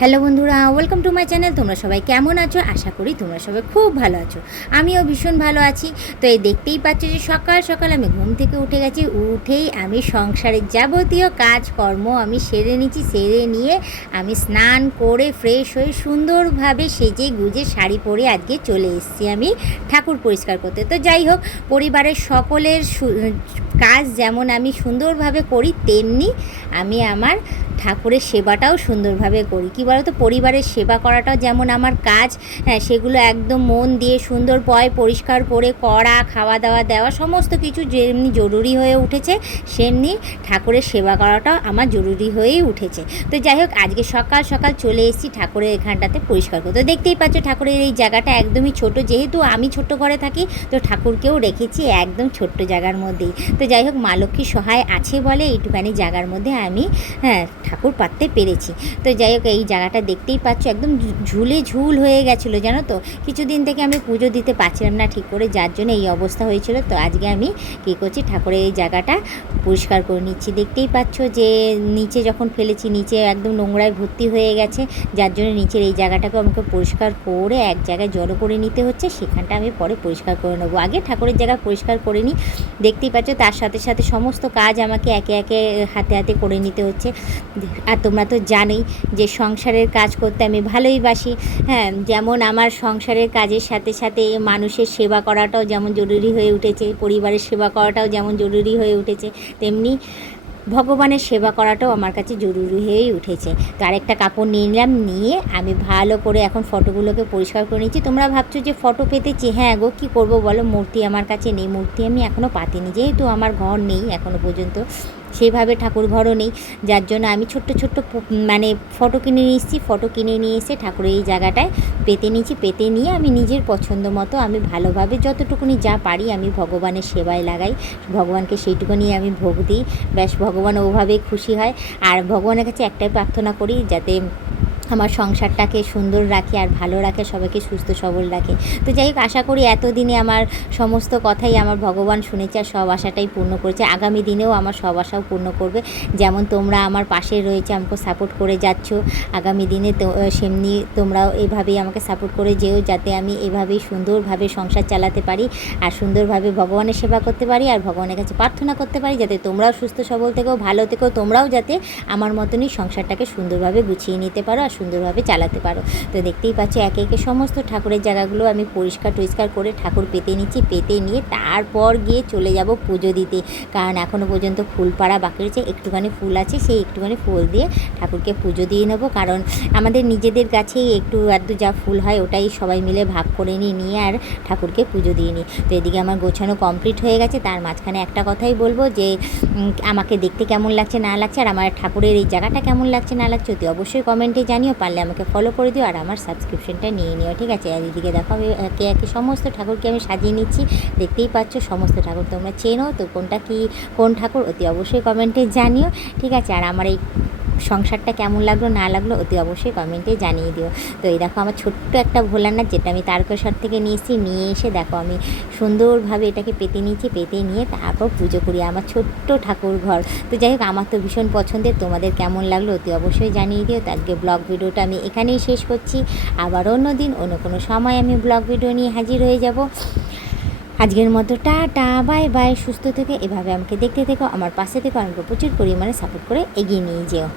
Hello বন্ধুরা, welcome to my channel. তোমরা সবাই কেমন আছো? আশা করি তোমরা সবাই খুব ভালো আছো। আমিও ভীষণ ভালো আছি। তো এই দেখতেই পাচ্ছ যে সকাল সকাল আমি ঘুম থেকে উঠে গেছি। উঠেই আমি সংসারের যাবতীয় কাজকর্ম আমি সেরে নিচ্ছি। সেরে নিয়ে আমি স্নান করে ফ্রেশ হয়ে সুন্দরভাবে সেজে গুজে শাড়ি পরে আজকে চলে এসেছি আমি ঠাকুর পরিষ্কার করতে। তো যাই হোক, পরিবারের সকলের কাজ যেমন আমি সুন্দরভাবে করি, তেমনি আমি আমার ঠাকুরের সেবাটাও সুন্দরভাবে করি। কী বলো তো, পরিবারের সেবা করাটাও যেমন আমার কাজ, হ্যাঁ, সেগুলো একদম মন দিয়ে সুন্দর পরিষ্কার করে করা, খাওয়া দাওয়া দেওয়া সমস্ত কিছু যেমনি জরুরি হয়ে উঠেছে, সেমনি ঠাকুরের সেবা করাটাও আমার জরুরি হয়েই উঠেছে। তো যাই হোক, আজকে সকাল সকাল চলে এসেছি ঠাকুরের এখানটাতে পরিষ্কার করতে। তো দেখতেই পাচ্ছ ঠাকুরের এই জায়গাটা একদমই ছোট, যেহেতু আমি ছোট্ট ঘরে থাকি, তো ঠাকুরকেও রেখেছি একদম ছোট্ট জায়গার মধ্যেই। তো যাই হোক, মা লক্ষ্মী সহায় আছে বলে এইটুখানি জায়গার মধ্যে আমি ঠাকুর পাততে পেরেছি। তো যাই হোক, এই জায়গাটা দেখতেই পাচ্ছ একদম ঝুল হয়ে গেছিলো, জানো তো। কিছুদিন থেকে আমি পুজো দিতে পারছিলাম না ঠিক করে, যার জন্য এই অবস্থা হয়েছিল। তো আজকে আমি কী করছি, ঠাকুরের এই জায়গাটা পরিষ্কার করে নিচ্ছি। দেখতেই পাচ্ছ যে নিচে যখন ফেলেছি, নিচে একদম নোংরায় ভর্তি হয়ে গেছে, যার জন্য নিচের এই জায়গাটাকে আমাকে পরিষ্কার করে এক জায়গায় জড়ো করে নিতে হচ্ছে। সেখানটা আমি পরে পরিষ্কার করে নেবো। আগে ঠাকুরের জায়গা পরিষ্কার করে নিই। দেখতেই পাচ্ছ তার সাথে সাথে সমস্ত কাজ আমাকে একে একে হাতে হাতে করে নিতে হচ্ছে। আর তোমরা তো জানোই যে সংসারের কাজ করতে আমি ভালোই বাসি। হ্যাঁ, যেমন আমার সংসারের কাজের সাথে সাথে মানুষের সেবা করাটাও যেমন জরুরি হয়ে উঠেছে, পরিবারের সেবা করাটাও যেমন জরুরি হয়ে উঠেছে, তেমনি ভগবানের সেবা করাটাও আমার কাছে জরুরি হয়েই উঠেছে। তো আরেকটা কাপড় নিয়ে নিলাম, নিয়ে আমি ভালো করে এখন ফটোগুলোকে পরিষ্কার করে নিচ্ছি। তোমরা ভাবছো যে ফটো পেতেছি, হ্যাঁ গো, কী করবো বলো, মূর্তি আমার কাছে নেই। মূর্তি আমি এখনও পাতিনি, যেহেতু আমার ঘর নেই এখনও পর্যন্ত, সেভাবে ঠাকুর ঘরও নেই, যার জন্য আমি ছোট্ট মানে ফটো কিনে নিয়ে এসেছি। ফটো কিনে নিয়ে এসে ঠাকুরের এই জায়গাটায় পেতে নিয়েছি। পেতে নিয়ে আমি নিজের পছন্দ মতো আমি ভালোভাবে যতটুকুনি যা পারি আমি ভগবানের সেবায় লাগাই। ভগবানকে সেইটুকুনি আমি ভোগ দিই, ব্যাস, ভগবান ওভাবেই খুশি হয়। আর ভগবানের কাছে একটাই প্রার্থনা করি, যাতে আমার সংসারটাকে সুন্দর রাখে আর ভালো রাখে, সবাইকে সুস্থ সবল রাখে। তো যাই হোক, আশা করি এতদিনে আমার সমস্ত কথাই আমার ভগবান শুনেছে আর সব আশাটাই পূর্ণ করেছে। আগামী দিনেও আমার সব আশাও পূর্ণ করবে। যেমন তোমরা আমার পাশে রয়েছে, আমাকে সাপোর্ট করে যাচ্ছ, আগামী দিনে তো সেমনি তোমরাও এভাবেই আমাকে সাপোর্ট করে যেও, যাতে আমি এভাবেই সুন্দরভাবে সংসার চালাতে পারি আর সুন্দরভাবে ভগবানের সেবা করতে পারি আর ভগবানের কাছে প্রার্থনা করতে পারি, যাতে তোমরাও সুস্থ সবল থেকো, ভালো থেকো, তোমরাও যাতে আমার মতনই সংসারটাকে সুন্দরভাবে গুছিয়ে নিতে পারো আর সুন্দরভাবে চালাতে পারো। তো দেখতেই পাচ্ছ একে একে সমস্ত ঠাকুরের জায়গাগুলো আমি পরিষ্কার করে ঠাকুর পেতে নিচ্ছি। পেতে নিয়ে তারপর গিয়ে চলে যাব পুজো দিতে, কারণ এখনও পর্যন্ত ফুল পাড়া বাকি রয়েছে, একটুখানি ফুল আছে, সেই একটুখানি ফুল দিয়ে ঠাকুরকে পুজো দিয়ে নেবো। কারণ আমাদের নিজেদের কাছেই একটু আধটু যা ফুল হয় ওটাই সবাই মিলে ভাগ করে নিয়ে আর ঠাকুরকে পুজো দিয়ে নিই। তো এদিকে আমার গোছানো কমপ্লিট হয়ে গেছে। তার মাঝখানে একটা কথাই বলবো যে আমাকে দেখতে কেমন লাগছে না লাগছে আর আমার ঠাকুরের এই জায়গাটা কেমন লাগছে না লাগছে অতি অবশ্যই কমেন্টে জানিও। পারলে আমাকে ফলো করে দিও আর আমার সাবস্ক্রিপশনটা নিয়ে নিও, ঠিক আছে। আর এদিকে দেখো আমি একে একে সমস্ত ঠাকুরকে আমি সাজিয়ে নিচ্ছি। দেখতেই পাচ্ছ সমস্ত ঠাকুর তোমরা চেনো তো, কোনটা কি কোন ঠাকুর অতি অবশ্যই কমেন্টে জানিও, ঠিক আছে। আর আমার এই সংসারটা কেমন লাগলো না লাগলো অতি অবশ্যই কমেন্টে জানিয়ে দিও। তো এই দেখো আমার ছোট্ট একটা ভোলানাথ, যেটা আমি তারকেশ্বর থেকে নিয়ে এসে দেখো আমি সুন্দরভাবে এটাকে পেতে নিয়েছি। পেতে নিয়ে তারপর পুজো করি আমার ছোট্ট ঠাকুর ঘর। তো যাই হোক, আমার তো ভীষণ পছন্দের, তোমাদের কেমন লাগলো অতি অবশ্যই জানিয়ে দিও। তো আজকে ব্লগ ভিডিওটা আমি এখানেই শেষ করছি। আবার অন্য দিন অন্য কোনো সময় আমি ব্লগ ভিডিও নিয়ে হাজির হয়ে যাব। আজকের মতো টাটা, বাই বাই, সুস্থ থেকে এভাবে আমাকে দেখতে থেকো, আমার পাশে থেকো, আমাকে প্রচুর পরিমাণে সাপোর্ট করে এগিয়ে নিয়ে যেও।